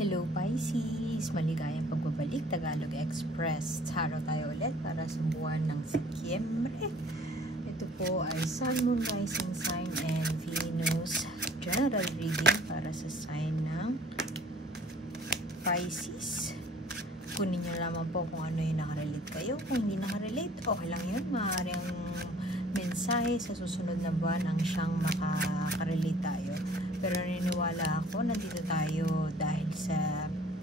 Hello Pisces! Maligayang pagbabalik, Tagalog Express. Tarot tayo ulit para sa buwan ng Setyembre. Ito po ay Sun, Moon, Rising Sign, and Venus general reading para sa sign ng Pisces. Kunin nyo lamang po kung ano yung nakarelate kayo. Kung hindi nakarelate, okay lang yun. Maaaring mensahe sa susunod na buwan ang siyang makakarelate tayo. Pero naniniwala ako, nandito tayo dahil sa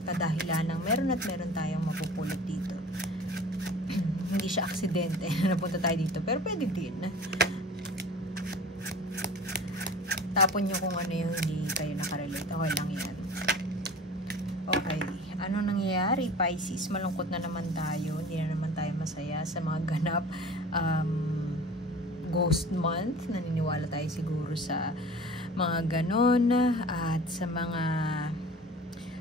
kadahilan ng meron at meron tayong mapupulot dito. Hindi siya aksidente na napunta tayo dito, pero pwede din. Tapon nyo kung ano yung hindi kayo nakarelate. Okay lang yan. Okay. Ano nangyayari, Pisces? Malungkot na naman tayo. Hindi na naman tayo masaya sa mga ganap ghost month. Naniniwala tayo siguro sa mga ganon at sa mga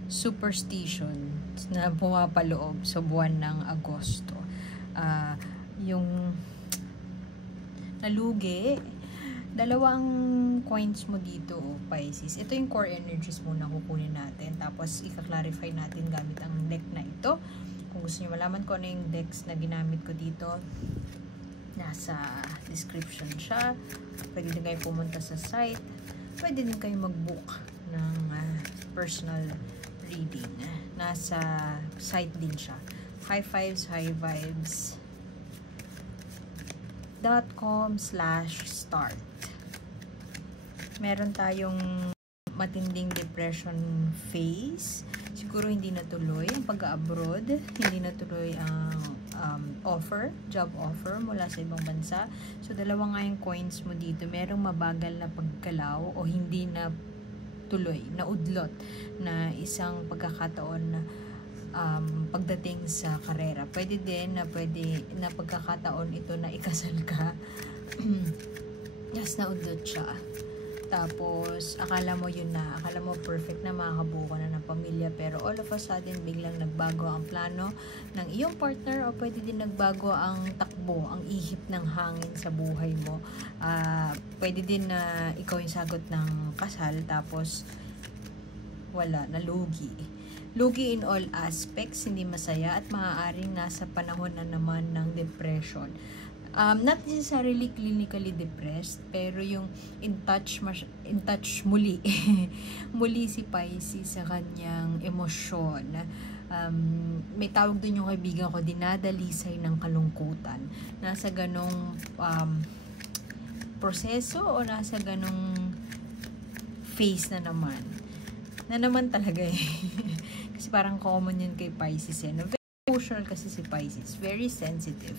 superstition na pumapaloob sa buwan ng Agosto. Yung nalugi, dalawang coins mo dito, Pisces. Ito yung core energies muna kukunin natin. Tapos, ika-clarify natin gamit ang deck na ito. Kung gusto niyo malaman ko ano yung decks na ginamit ko dito, nasa description siya. Pwede din kayo pumunta sa site. Pwede din kayo mag-book ng personal reading. Nasa site din siya. highvibes.com/start. Meron tayong matinding depression phase. Siguro hindi natuloy ang pag-abroad. Hindi natuloy ang job offer mula sa ibang bansa. So, dalawa nga yung coins mo dito. Merong mabagal na pagkalaw o hindi na tuloy, na udlot na isang pagkakataon na pagdating sa karera. Pwede din na pagkakataon ito na ikasal ka. Yes, na udlot siya. Tapos, akala mo yun na, akala mo perfect na makakabuo ka na ng pamilya, pero all of a sudden, biglang nagbago ang plano ng iyong partner o pwede din nagbago ang takbo, ang ihip ng hangin sa buhay mo. Pwede din na ikaw yung sagot ng kasal, tapos wala, nalugi. Lugi in all aspects, hindi masaya at maaaring nasa panahon na naman ng depression. Not necessarily clinically depressed, pero yung in touch muli muli si Pisces sa kanyang emosyon. May tawag dun yung kaibigan ko, dinadalisay ng kalungkutan. Nasa ganong proseso o nasa ganong phase na naman talaga eh. Kasi parang common yun kay Pisces eh. Emotional kasi si Pisces, very sensitive.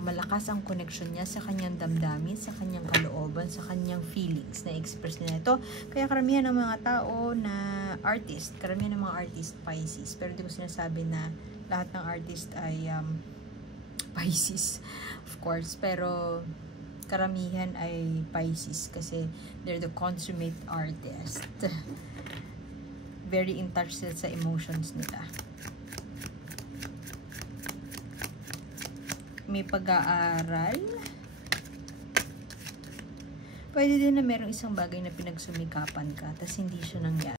Malakas ang connection niya sa kanyang damdamin, sa kanyang kalooban, sa kanyang feelings na express niya ito. Kaya karamihan ng mga tao na artist, karamihan ng mga artist Pisces, pero hindi ko sinasabi na lahat ng artist ay Pisces, of course, pero karamihan ay Pisces kasi they're the consummate artist. Very in touch sila sa emotions nila. May pag-aaral. Pwede din na merong isang bagay na pinagsumikapan ka, tas hindi siya nangyari.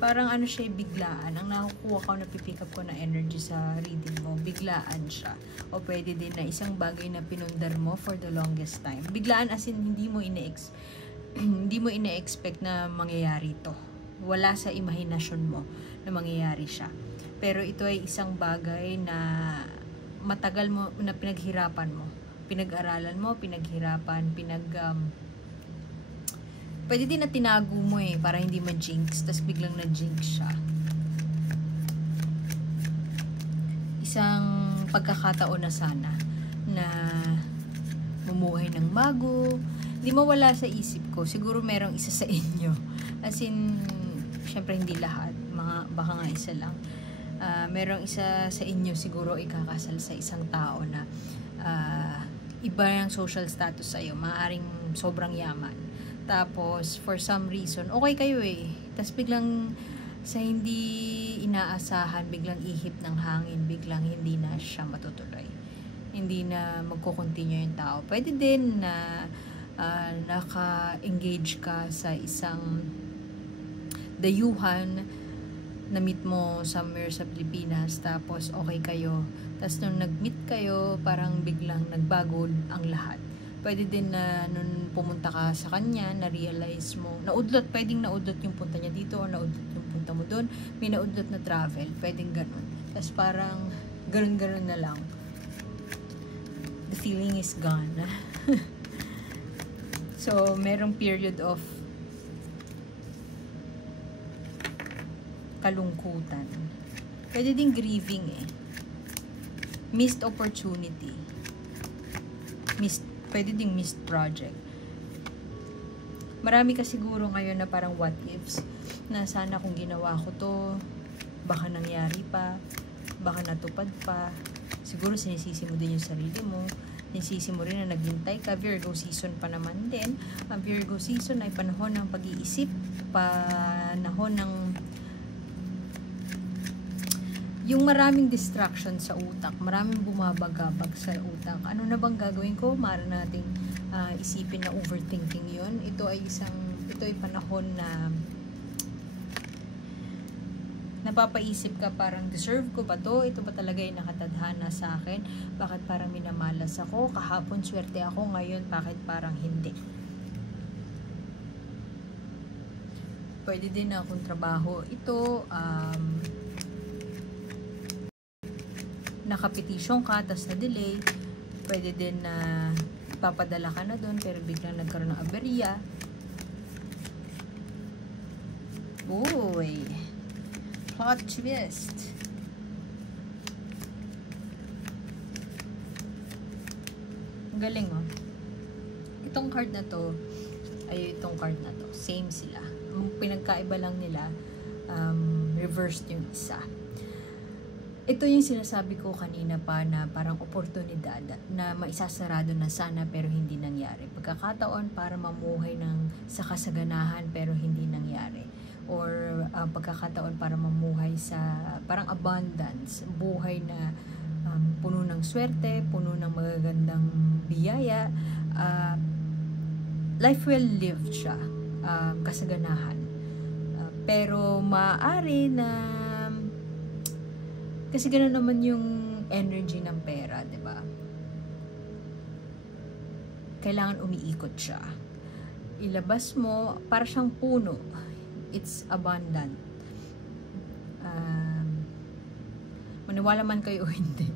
Parang ano siya, biglaan. Ang nakukuha ko, napipick up ko na energy sa reading mo, biglaan siya. O pwede din na isang bagay na pinundar mo for the longest time. Biglaan as in, hindi mo ine-expect na mangyayari ito. Wala sa imahinasyon mo na mangyayari siya. Pero ito ay isang bagay na matagal mo na pinaghirapan mo, pinag-aralan mo, pinaghirapan, pwede din na tinago mo eh, para hindi ma-jinx, tas biglang na-jinx siya. Isang pagkakataon na sana na bumuhay ng bago, hindi mawala sa isip ko, siguro merong isa sa inyo, as in, syempre hindi lahat, baka nga isa lang. Merong isa sa inyo siguro ikakasal sa isang tao na iba yung social status sa'yo, maaaring sobrang yaman. Tapos, for some reason, okay kayo eh. Tapos biglang sa hindi inaasahan, biglang ihip ng hangin, biglang hindi na siya matutuloy. Hindi na magko-continue yung tao. Pwede din na naka-engage ka sa isang dayuhan na-meet mo somewhere sa Pilipinas, tapos okay kayo. Tapos nung nag-meet kayo, parang biglang nagbago ang lahat. Pwede din na nung pumunta ka sa kanya, na-realize mo, pwedeng naudlot yung punta niya dito, o naudlot yung punta mo doon, may naudlot na travel, pwedeng ganun. Tapos parang ganun-ganun na lang. The feeling is gone. So, merong period of kalungkutan. Pwede din grieving eh. Missed opportunity. Pwede ding missed project. Marami ka siguro ngayon na parang what ifs, na sana kung ginawa ko to, baka nangyari pa, baka natupad pa. Siguro sinisisi mo din yung sarili mo. Sinisisi mo rin na naghintay ka. Virgo season pa naman din. Ang Virgo season ay panahon ng pag-iisip, panahon ng yung maraming distraction sa utak, maraming bumabagabag sa utak. Ano na bang gagawin ko? Maaari nating isipin na overthinking yun. Ito ay panahon na napapaisip ka, parang deserve ko ba to? Ito ba talaga yung nakatadhana sa akin? Bakit parang minamalas ako? Kahapon swerte ako, ngayon bakit parang hindi? Pwede din na kung trabaho ito, nakapetisyon ka, tapos na-delay. Pwede din na papadala ka na doon, pero biglang nagkaroon ng aberya. Uy! Plot twist! Ang galing, oh. Itong card na to, ay itong card na to. Same sila. Ang pinagkaiba lang nila, reversed yung isa. Ito yung sinasabi ko kanina pa na parang oportunidad na maisasarado na sana pero hindi nangyari. Pagkakataon para mamuhay sa kasaganahan pero hindi nangyari. Or pagkakataon para mamuhay sa parang abundance, buhay na puno ng swerte, puno ng magagandang biyaya. Life well lived siya, kasaganahan. Pero maaari na kasi gano'n naman yung energy ng pera, di ba? Kailangan umiikot siya. Ilabas mo, para siyang puno. It's abundant. Maniwala man kayo o hindi.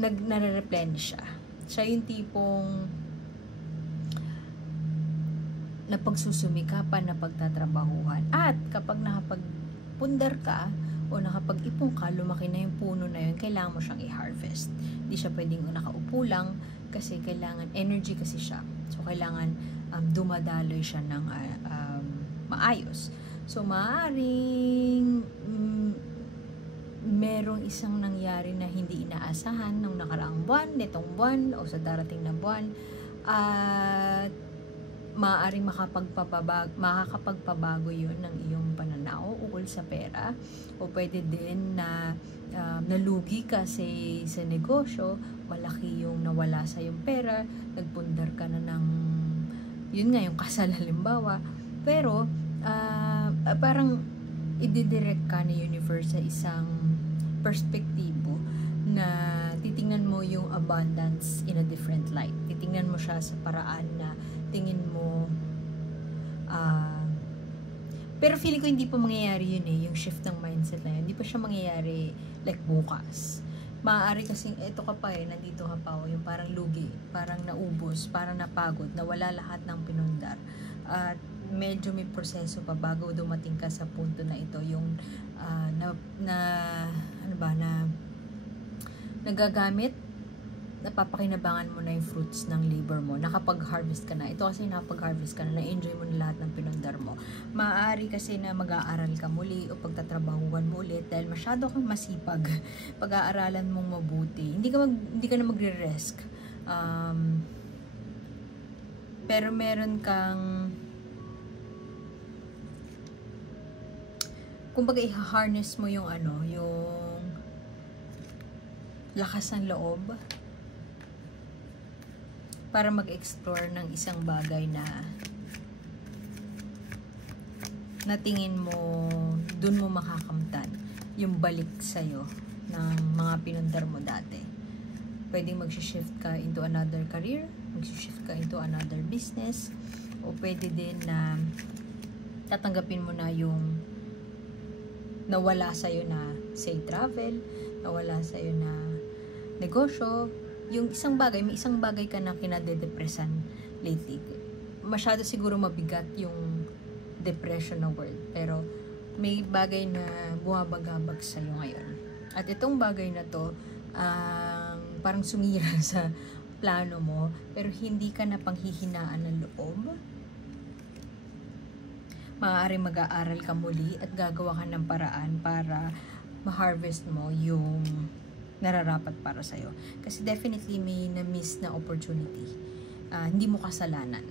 Nare-replenish siya. Siya yung tipong napagsusumikapan, napagtatrabahuhan. At kapag nakapagpundar ka, o nakapag-ipon ka, lumaki na yung puno na yun, kailangan mo siyang i-harvest. Hindi siya pwedeng nakaupo lang kasi kailangan, energy kasi siya. So, kailangan dumadaloy siya ng maayos. So, maaaring merong isang nangyari na hindi inaasahan nung nakaraang buwan, nitong buwan, o sa darating na buwan, at maaaring makakapagpabago yun ng iyong pananaw ukol sa pera, o pwede din na nalugi ka sa negosyo, malaki yung nawala sa yung pera, nagpundar ka na ng yun nga yung kasal halimbawa, pero parang ididirect ka ni universe sa isang perspektibo na titingnan mo yung abundance in a different light. Titingnan mo siya sa paraan na tingin mo pero feeling ko hindi pa mangyayari yun yung shift ng mindset na yun. Hindi pa siya mangyayari like bukas. Maaari kasing eto ka pa nandito ka pa yung parang lugi, parang naubos, parang napagod, nawala lahat ng pinundar. At medyo may proseso pa bago dumating ka sa punto na ito, yung nagagamit, napapakinabangan mo na yung fruits ng labor mo, nakapag-harvest ka na. Ito kasi nakapag-harvest ka na, na-enjoy mo na lahat ng pinundar mo. Maaari kasi na mag-aaral ka muli o pagtatrabahuan mo ulit dahil masyado kang masipag. Pag-aaralan mong mabuti. Hindi ka na magre-risk. Pero meron kang kumbaga i-harness mo yung yung lakas ng loob para mag-explore ng isang bagay na tingin mo dun mo makakamtan yung balik sa'yo ng mga pinundar mo dati. Pwedeng mag-shift ka into another career, mag-shift ka into another business, o pwede din na tatanggapin mo na yung nawala sa'yo na, say, travel, nawala sa'yo na negosyo, yung isang bagay, may isang bagay ka na kinadedepresan lately. Masyado siguro mabigat yung depression na word, pero may bagay na buwabagabag sa'yo ngayon. At itong bagay na to, parang sumira sa plano mo, pero hindi ka na panghihinaan ng loob. Maaari mag-aaral ka muli at gagawa ka ng paraan para ma-harvest mo yung nararapat para sa'yo. Kasi definitely may na-miss na opportunity. Hindi mo kasalanan.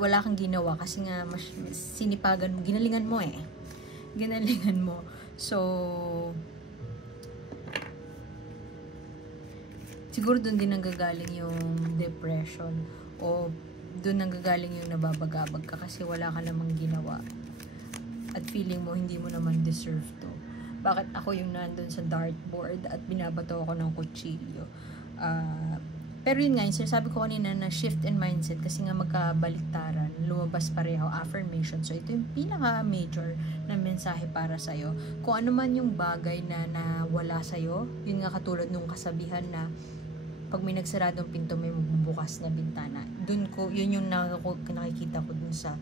Wala kang ginawa kasi nga sinipagan mo, ginalingan mo eh. Ginalingan mo. So, siguro doon din nanggagaling yung depression o doon nanggagaling yung nababagabag ka kasi wala ka namang ginawa at feeling mo hindi mo naman deserve to. Bakit ako yung nandun sa dartboard at binabato ako ng kutsilyo? Pero yun nga, yung sinasabi ko kanina na shift in mindset kasi nga magkabaliktaran, lumabas pareho, affirmation. So ito yung pinaka-major na mensahe para sa'yo. Kung ano man yung bagay na nawala sa'yo, yun nga katulad nung kasabihan na pag may nagsaradong pinto, may magbubukas na bintana. Yun yung nakikita ko dun sa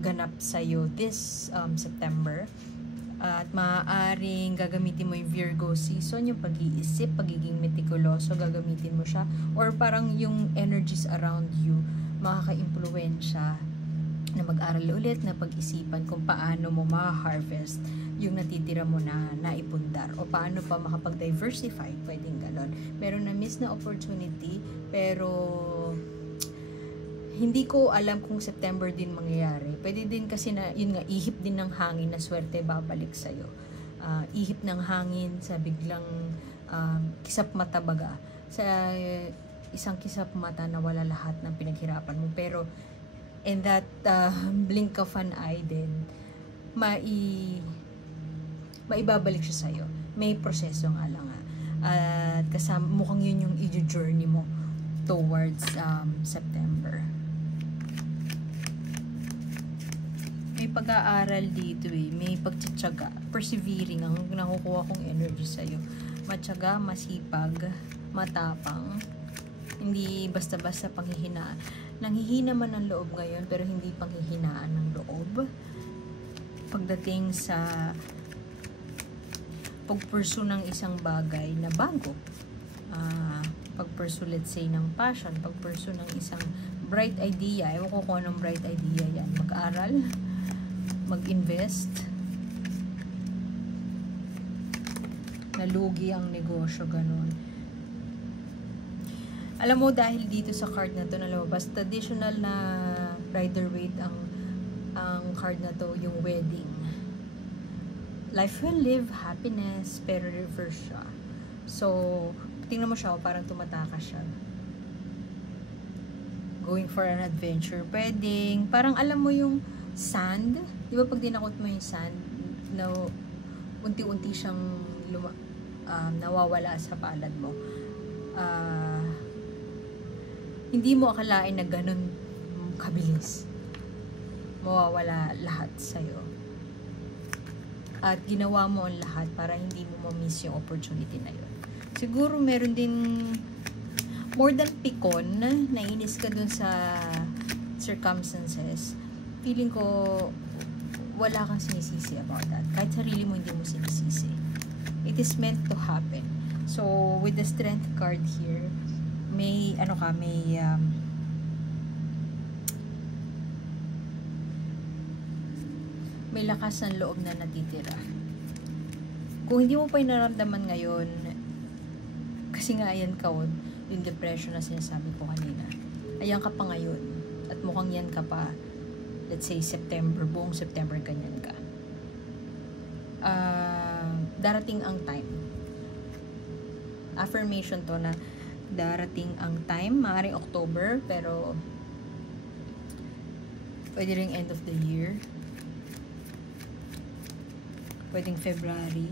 ganap sa'yo this September. At maaaring gagamitin mo yung Virgo season, yung pag-iisip, pagiging meticuloso, gagamitin mo siya. Or parang yung energies around you, makaka-impluwensya na mag-aral ulit, na pag-isipan kung paano mo ma-harvest yung natitira mo na naipundar. O paano pa makapag-diversify, pwedeng ganon. Meron na miss na opportunity, pero hindi ko alam kung September din mangyayari. Pwede din kasi na, yun nga, ihip din ng hangin na swerte babalik sa'yo. Ihip ng hangin sa biglang kisap mata baga. Sa isang kisap mata na wala lahat ng pinaghirapan mo. Pero, in that blink of an eye din, maibabalik siya sa'yo. May proseso nga lang nga. At kasama, mukhang yun yung i-journey mo towards September. May pag-aaral dito eh. May pagtsatsaga. Persevering ang nakukuha kong energy sa'yo. Matyaga, masipag, matapang. Hindi basta-basta panghihinaan. Nanghihina man ang loob ngayon, pero hindi panghihinaan ng loob. Pagdating sa pag-pursue ng isang bagay na bago. Pag-pursue, let's say, ng passion. Pag-pursue ng isang bright idea. Ewan ko kung anong bright idea yan. Mag-aral, mag-invest, nalugi ang negosyo, ganun. Alam mo, dahil dito sa card na to na lumabas, traditional na Rider-Waite ang card na to, yung wedding. Life will live, happiness, pero reverse siya. So, tingnan mo siya, parang tumatakas siya. Going for an adventure, pwedeng, parang alam mo yung sand, di ba pag dinakot mo yung sand, na unti-unti siyang nawawala sa palad mo. Hindi mo akalain na ganun kabilis. Mawawala lahat sa'yo. At ginawa mo ang lahat para hindi mo ma-miss yung opportunity na yun. Siguro meron din more than pikon, nainis ka dun sa circumstances. Feeling ko wala kang sinisisi about that. Kahit sarili mo hindi mo sinisisi. It is meant to happen. So with the strength card here, may may lakas ng loob na natitira. Kung hindi mo pa inaramdaman ngayon, kasi nga ayan ka, yung depression na sinasabi ko kanina, ayan ka pa ngayon, at mukhang yan ka pa, let's say September, buong September ganyan ka. Darating ang time. Affirmation to na darating ang time, maaaring October, pero pwede ring end of the year. Pwedeng February,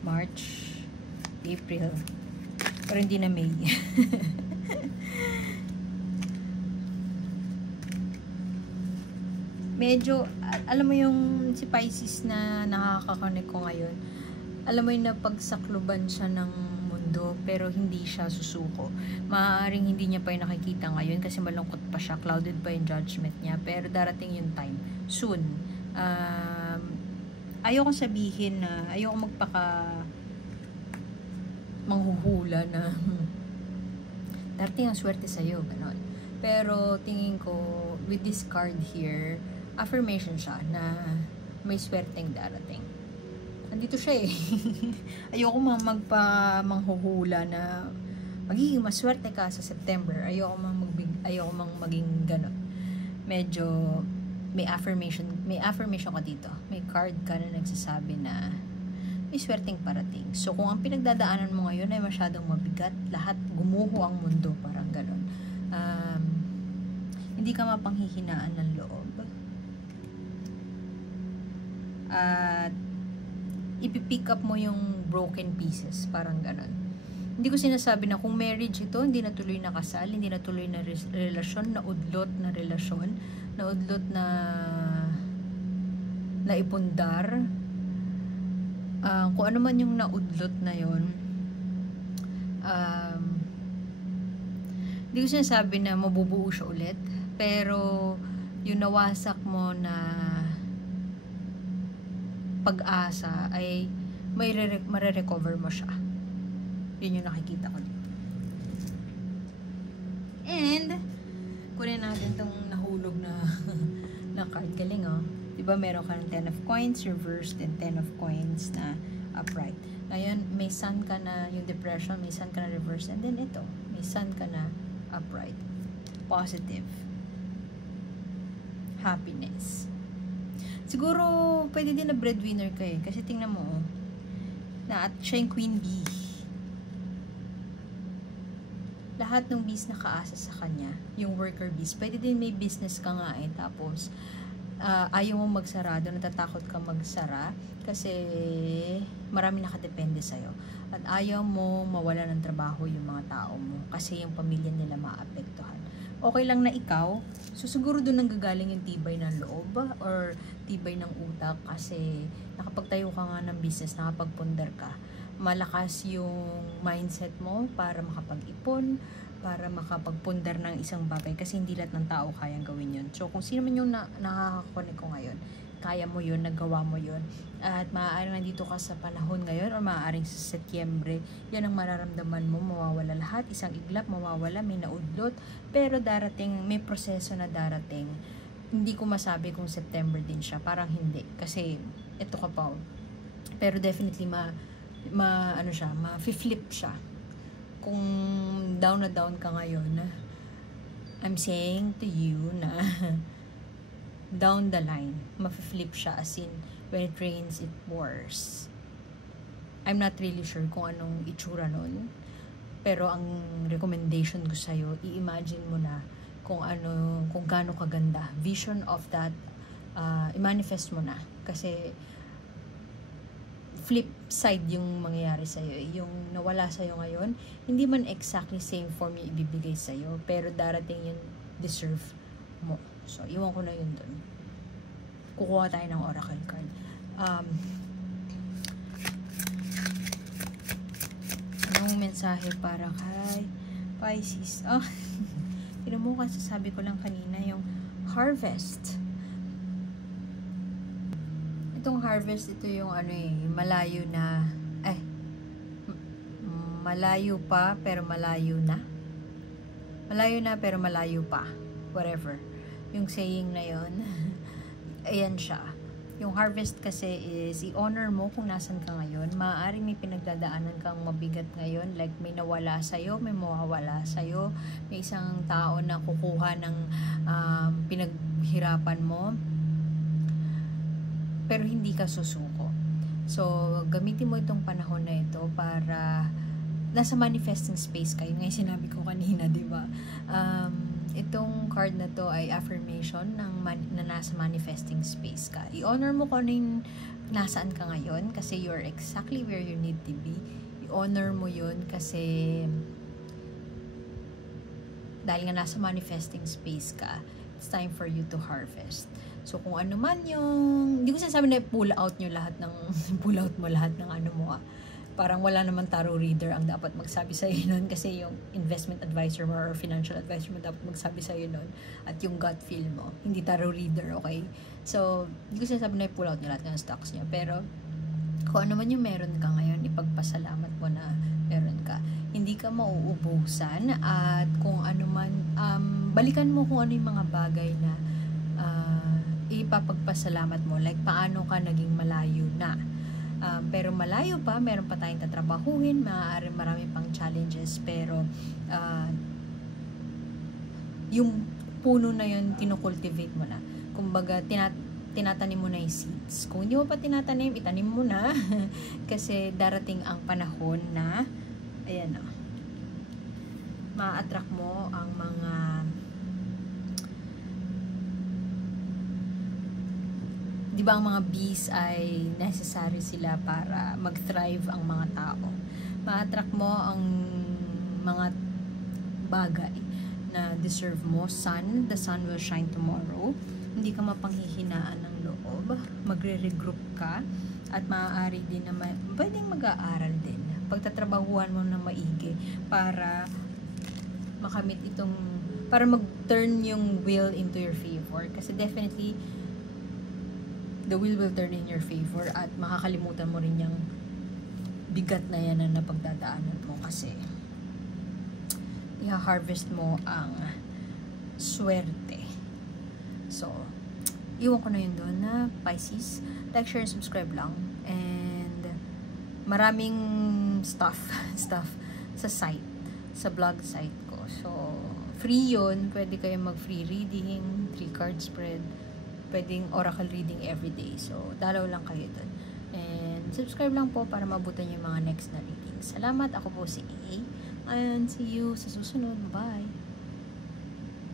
March, April. Pero hindi na May. Medyo, alam mo yung si Pisces na nakakakonek ko ngayon, alam mo yung napagsakluban siya ng mundo, pero hindi siya susuko. Maaaring hindi niya pa yung nakikita ngayon kasi malungkot pa siya, clouded pa yung judgment niya, pero darating yung time, soon. Ayoko sabihin na, ayoko manghuhula na darating ang swerte sa'yo, gano'n. Pero tingin ko, with this card here, affirmation siya na may swerteng darating. Nandito siya eh. Ayoko manghuhula na magiging maswerte ka sa September. Ayoko maging gano'n. Medyo may affirmation ka dito. May card ka na nagsasabi na may swerteng parating. So, kung ang pinagdadaanan mo ngayon ay masyadong mabigat, lahat gumuho ang mundo, parang gano'n. Hindi ka mapanghihinaan ng loob. At ipipick up mo yung broken pieces, parang gano'n. Hindi ko sinasabi na kung marriage ito, hindi natuloy na kasal, hindi natuloy na relasyon, naudlot na relasyon, naudlot na naipundar. Kung ano man yung naudlot na yun, hindi ko sinasabi na mabubuo siya ulit, pero yung nawasak mo na pag-asa ay marirecover mo siya. Yun yung nakikita ko dito. And kunin natin tong nahulog na na card. Galing oh. Diba meron ka ng 10 of coins reversed and 10 of coins na upright. Ngayon may sun ka na yung depression, may sun ka na reversed, and then ito, may sun ka na upright. Positive. Happiness. Siguro, pwede din na breadwinner ka eh. Kasi tingnan mo, na at siya yung queen bee. Lahat ng bees nakaasa sa kanya, yung worker bees. Pwede din may business ka nga eh. Tapos, ayaw mo magsarado, natatakot ka magsara. Kasi, marami nakadepende sa'yo. At ayaw mo mawala ng trabaho yung mga tao mo. Kasi yung pamilya nila maapektuhan. Okay lang na ikaw, so siguro doon nanggagaling yung tibay ng loob or tibay ng utak kasi nakapagtayo ka nga ng business, nakapagpundar ka. Malakas yung mindset mo para makapag-ipon, para makapagpundar ng isang bagay kasi hindi lahat ng tao kayang gawin yun. So kung sino man yung nakakakonek ko ngayon, kaya mo yun, nagawa mo yun. At maaaring nandito ka sa panahon ngayon o maaaring sa Setyembre, yan ang mararamdaman mo, mawawala lahat, isang iglap, mawawala, may naudlot, pero darating, may proseso na darating. Hindi ko masabi kung September din siya, parang hindi, kasi ito ka pa. Pero definitely ma-flip siya. Kung down na down ka ngayon, I'm saying to you na down the line, ma-flip siya as in, when it rains, it pours. I'm not really sure kung anong itsura nun. Pero ang recommendation ko sa'yo, i-imagine mo na kung gaano kaganda. Vision of that, i-manifest mo na. Kasi, flip side yung mangyayari sa'yo. Yung nawala sa'yo ngayon, hindi man exactly same form yung ibibigay sa'yo, pero darating yung deserve mo. So, iwan ko na yun dun. Kukuha tayo ng oracle card. Anong mensahe para kay Pisces? Oh, tinumukan sabi ko lang kanina yung harvest. Itong harvest, ito yung malayo na, malayo pa pero malayo na. Malayo na pero malayo pa. Whatever. Yung saying na yun, ayan siya. Yung harvest kasi is, i-honor mo kung nasan ka ngayon. Maaaring may pinagdadaanan kang mabigat ngayon, like may nawala sa'yo, may mawawala sa'yo, may isang tao na kukuha ng pinaghirapan mo, pero hindi ka susuko. So, gamitin mo itong panahon na ito para nasa manifesting space kayo. Ngayon sinabi ko kanina, di ba? Itong card na to ay affirmation na nasa manifesting space ka. I-honor mo kung ano yung nasaan ka ngayon kasi you're exactly where you need to be. I-honor mo yun kasi dahil nga nasa manifesting space ka, it's time for you to harvest. So, kung ano man yung, hindi ko sinasabi na pull out nyo lahat ng, pull out mo lahat ng ano mo Parang wala naman tarot reader ang dapat magsabi sa'yo nun kasi yung investment advisor mo or financial advisor mo dapat magsabi sa'yo nun at yung gut feel mo, hindi tarot reader, okay? So, hindi ko sinasabi na pull out nyo lahat ng stocks nyo, pero kung ano man yung meron ka ngayon, ipagpasalamat mo na meron ka. Hindi ka mauubusan at kung ano man, balikan mo kung ano yung mga bagay na ipapagpasalamat mo, like paano ka naging malayo na. Pero malayo pa, meron pa tayong tatrabahuhin, marami pang challenges, pero yung puno na yun, kinukultivate mo na. Kumbaga, tinatanim mo na yung seeds. Kung hindi mo pa tinatanim, itanim mo na. Kasi darating ang panahon na, ayan o, ma-attract mo ang mga di ba ang mga bees ay necessary sila para mag-thrive ang mga tao. Ma-attract mo ang mga bagay na deserve mo. The sun will shine tomorrow. Hindi ka mapanghihinaan ng loob. Magre-regroup ka at maaari din na pwedeng mag-aaral din. Pagtatrabahuan mo na maigi para makamit itong, para mag-turn yung will into your favor. Kasi definitely, the wheel will turn in your favor at makakalimutan mo rin yung bigat na yan na napagdadaanan mo kasi i-harvest mo ang swerte. So, iwan ko na yun doon na Pisces. Like, share, and subscribe lang. And maraming stuff sa site, sa blog site ko. So, free yun. Pwede kayo mag-free reading, 3 card spread, pwedeng oracle reading everyday. So, dalaw lang kayo dun. And, subscribe lang po para mabutan yung mga next na readings. Salamat. Ako po si A. And see you sa susunod. Bye!